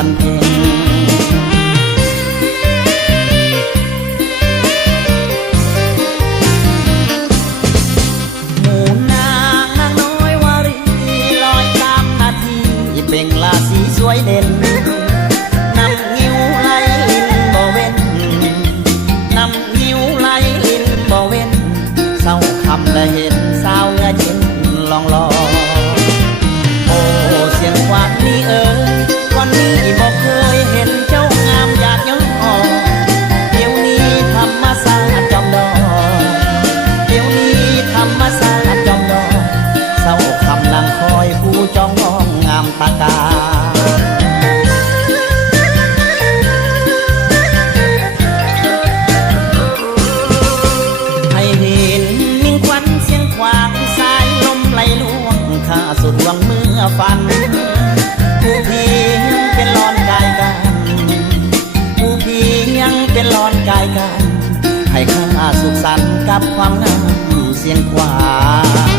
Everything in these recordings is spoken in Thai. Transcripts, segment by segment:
วันเพ็ญหมู่นางนางน้อยวารีลอยตามนาทีเบ่งลาสีสวยเด่นนำงิ้วไหลลินบ่เว้นนำงิ้วไหลลินบ่เว้นเศร้าคำและเห็นสาวเงาเย็นลองโอ้เสียงหวานนี่ก่อนนี้บอกเคยเห็นเจ้างามอยากย้อนเดี๋ยวนี้ธรรมศาสตร์จอมดอกเดี๋ยวนี้ธรรมศาสตร์จอมดอกเศร้าคำนั่งคอยผู้จ้องมองงามตากาให้เห็นมิ่งควันเสียงขวางสายลมไหลลวงข้าสุดหวังเมื่อฝันผู้เพียงเป็นลอนกายกันผู้เพียงเป็นลอนกายกันให้ข้าสุขสันต์กับความงามเสียงขวาง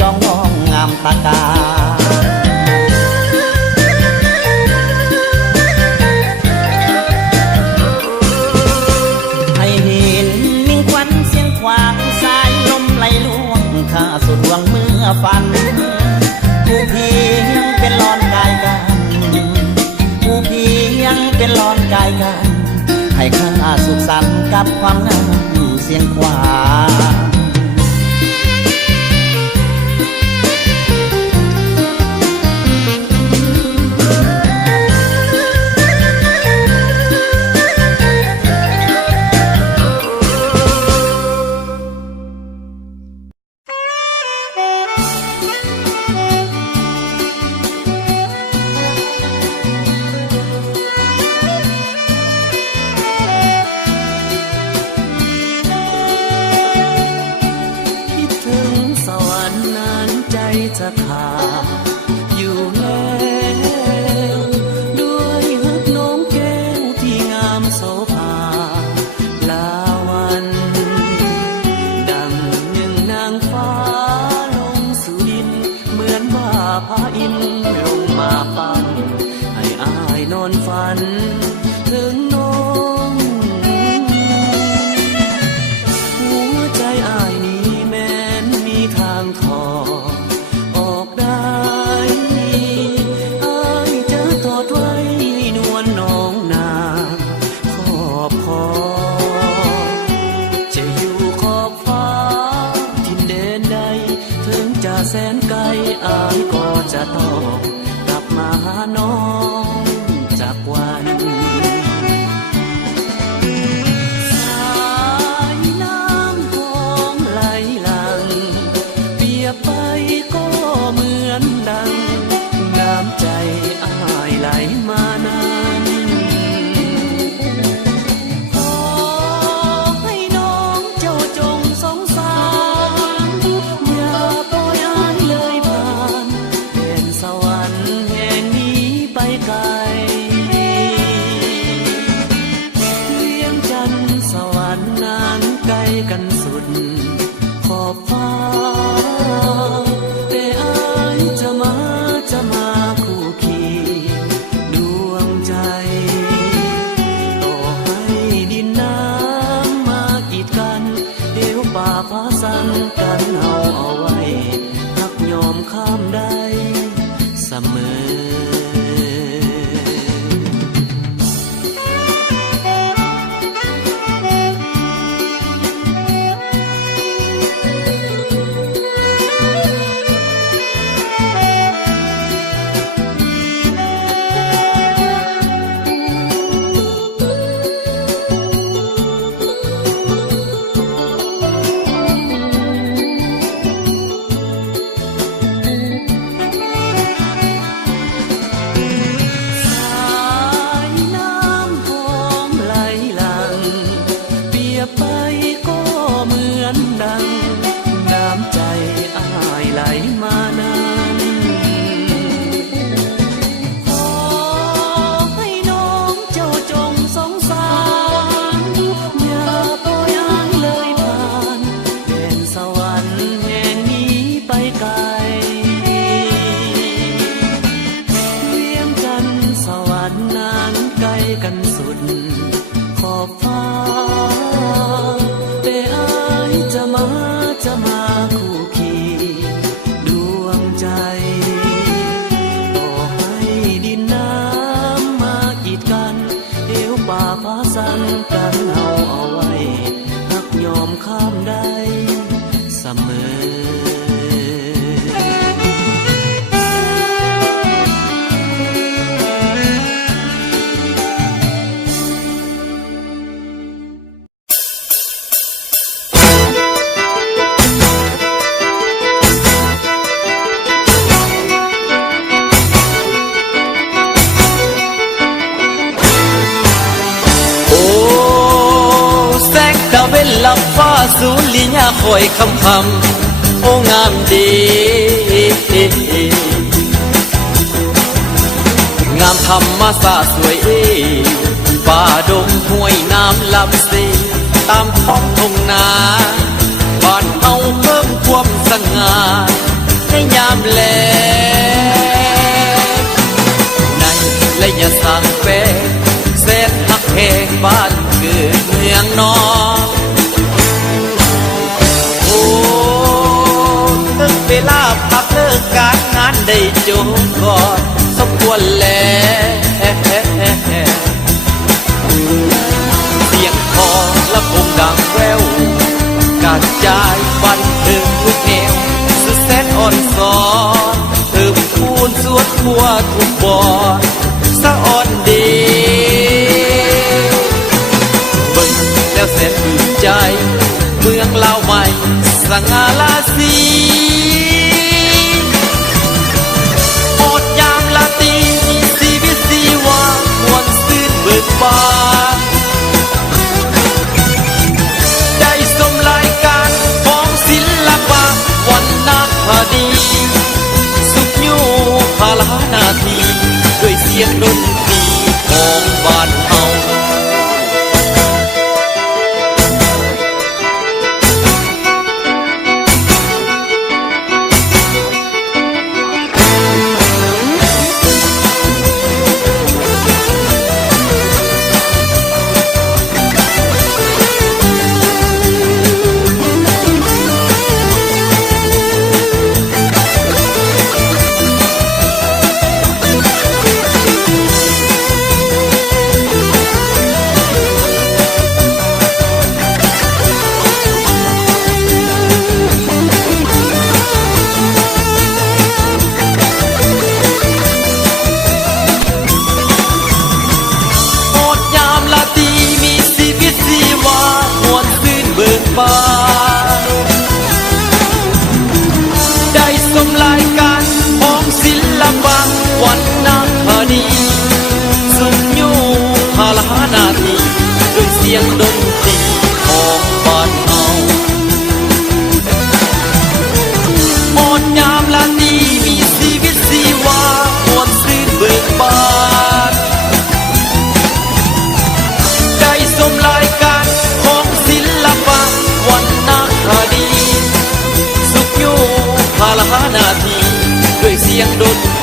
จ้องมองงามตากาให้เห็นมิ่งควันเสียงขวางสายลมไหลลวงข้าสุดหวังเมื่อฝันผู้เพียงเป็นลอนกายกันผู้เพียงเป็นลอนกายกันให้ข้าสุขสันต์กับความงามเสียงขวางจะขาดอยู่แล้วด้วยฮึกน้องแก้วที่งามโสภาลาวันดังหนึ่งนางฟ้าลงสู่ดินเหมือนว่าพระอินทร์ลงมาปั้นให้อายนอนฝันถึงน้องหัวใจอายนี้แม้นมีทางทอแสนไกลอายก็จะต้องกลับมาหาน้องจากวันสายน้ำของไหลหลังเปรียบไปก็เหมือนดังน้ำใจอายไหลมานานขอให้น้องเจ้าจงสงสารอย่าสวรรค์แห่งนี้ไปไกลเลี้ยงจันทร์สวรรค์นานไกลกันสุดขอบฟ้าแต่อายจะมาคู่เคียงดวงใจต่อให้ดินน้ำมากีดกันเดี๋ยวป่าพาสันกันเอาไว้หักยอมข้ามได้เสมอ ลับฟ้าสูนลีญาคอยคำคำโอ้งามดีงามธรรมศาสตร์สวยป่าดงห้วยน้ำลำสีตามท้องทุ่งนาบ้านเฮาเพิ่มความสง่าในยามแลในและอย่าสร้างแปรแสนหักแพงบ้านเกิดเมืองนอนโอ้ถึงเวลาพักเลิกการงานได้จบก่อนสมควรแล้วเสียงคอและคงดังแววกระจายบันเทิงทุกแนวสุดแสนอ่อนสอนเติมคูณสวดทั่วทุกบอนสะอ่อนดีเบิ่งแล้วแสนตื่นใจเมืองลาวใหม่สง่าราศีโอดยามลาตีชีวิตชีวามวลซื่นเบิกบานได้สมรายการของศิลปะวันนาคดีสุขอยู่พาลานาทีด้วยเสียงดนตรีของบ้านเฮาได้สมรายการของศิลปะวันนาคดีสุขอยู่พาลานาทีด้วยเสียงดนตรีของบ้านเฮาโอดยามลาตีมีชีวิตชีวามวลซื่นเบิกบานได้สมรายการของศิลปะวันนาคดีสุขอยู่พาลานาทีด้วยเสียงดนตรี